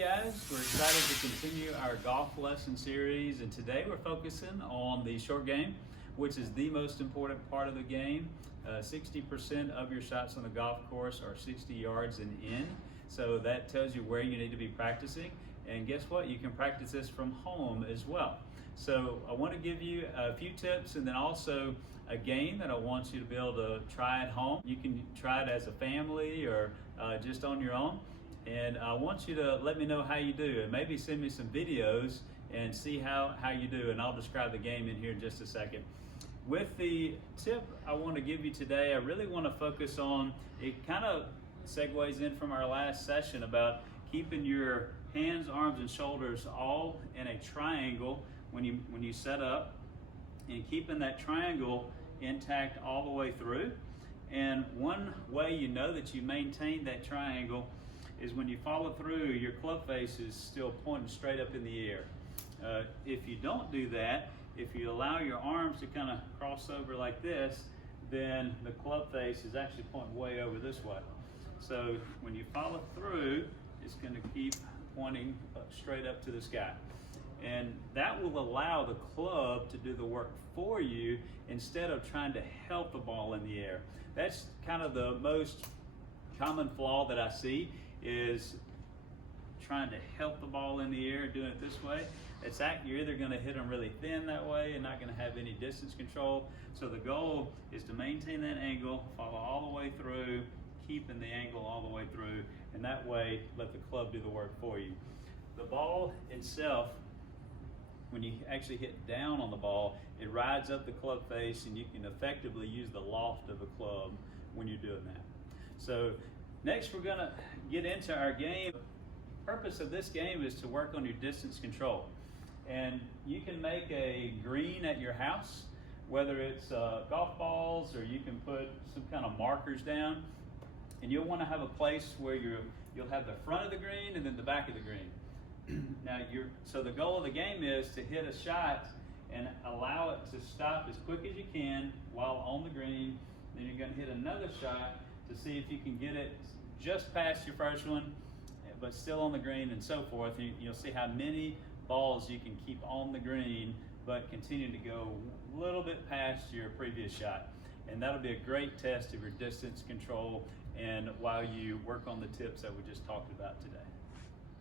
guys, we're excited to continue our golf lesson series, and today we're focusing on the short game, which is the most important part of the game. 60% of your shots on the golf course are 60 yards and in, so that tells you where you need to be practicing. And guess what? You can practice this from home as well. So I want to give you a few tips and then also a game that I want you to be able to try at home. You can try it as a family or just on your own. And I want you to let me know how you do, and maybe send me some videos and see how you do, and I'll describe the game in here in just a second. With the tip I want to give you today, I really want to focus on, it kind of segues in from our last session about keeping your hands, arms, and shoulders all in a triangle when you set up, and keeping that triangle intact all the way through. And one way you know that you maintain that triangle is when you follow through, your club face is still pointing straight up in the air. If you don't do that, if you allow your arms to kind of cross over like this, then the club face is actually pointing way over this way. So when you follow through, it's going to keep pointing straight up to the sky. And that will allow the club to do the work for you instead of trying to help the ball in the air. That's kind of the most common flaw that I see, is trying to help the ball in the air, doing it this way. You're either going to hit them really thin that way and not going to have any distance control. So the goal is to maintain that angle, follow all the way through, keeping the angle all the way through, and that way let the club do the work for you. The ball itself, when you actually hit down on the ball, it rides up the club face, and you can effectively use the loft of a club when you're doing that. So next we're going to get into our game. The purpose of this game is to work on your distance control. And you can make a green at your house, whether it's golf balls, or you can put some kind of markers down. And you'll want to have a place where you'll have the front of the green and then the back of the green. Now, so the goal of the game is to hit a shot and allow it to stop as quick as you can while on the green. Then you're going to hit another shot to see if you can get it just past your first one, but still on the green, and so forth. You'll see how many balls you can keep on the green, but continue to go a little bit past your previous shot. And that'll be a great test of your distance control and while you work on the tips that we just talked about today.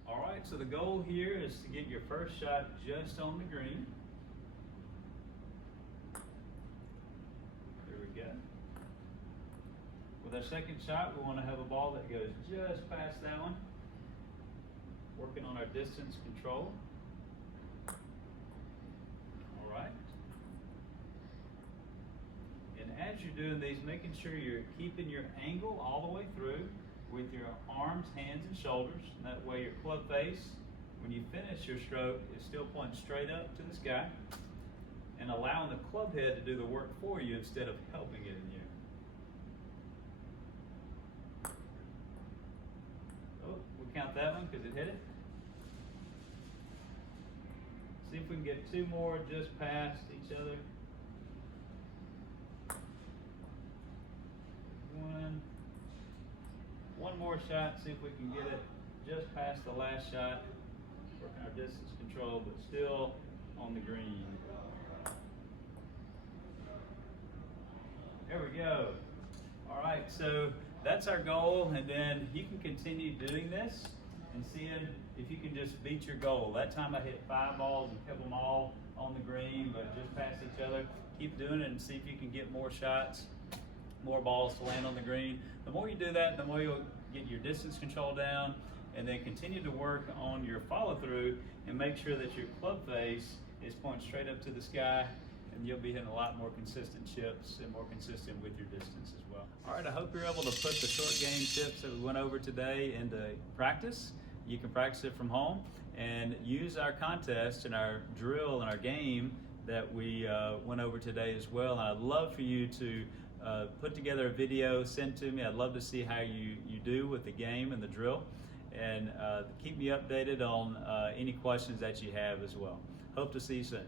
All right, so the goal here is to get your first shot just on the green. There we go. With our second shot, we want to have a ball that goes just past that one. Working on our distance control. All right. And as you're doing these, making sure you're keeping your angle all the way through with your arms, hands, and shoulders. And that way your club face, when you finish your stroke, is still pointing straight up to the sky, and allowing the club head to do the work for you instead of helping it in you. Oh, we count that one because it hit it. See if we can get two more just past each other. One more shot, see if we can get it just past the last shot. Working our distance control, but still on the green. There we go. All right, so that's our goal, and then you can continue doing this and seeing if you can just beat your goal. That time I hit 5 balls and kept them all on the green, but just past each other. Keep doing it and see if you can get more shots, more balls to land on the green. The more you do that, the more you'll get your distance control down, and then continue to work on your follow through and make sure that your club face is pointing straight up to the sky, and you'll be hitting a lot more consistent chips and more consistent with your distance as well. All right, I hope you're able to put the short game tips that we went over today into practice. You can practice it from home and use our contest and our drill and our game that we went over today as well. And I'd love for you to put together a video, send to me. I'd love to see how you do with the game and the drill, and keep me updated on any questions that you have as well. Hope to see you soon.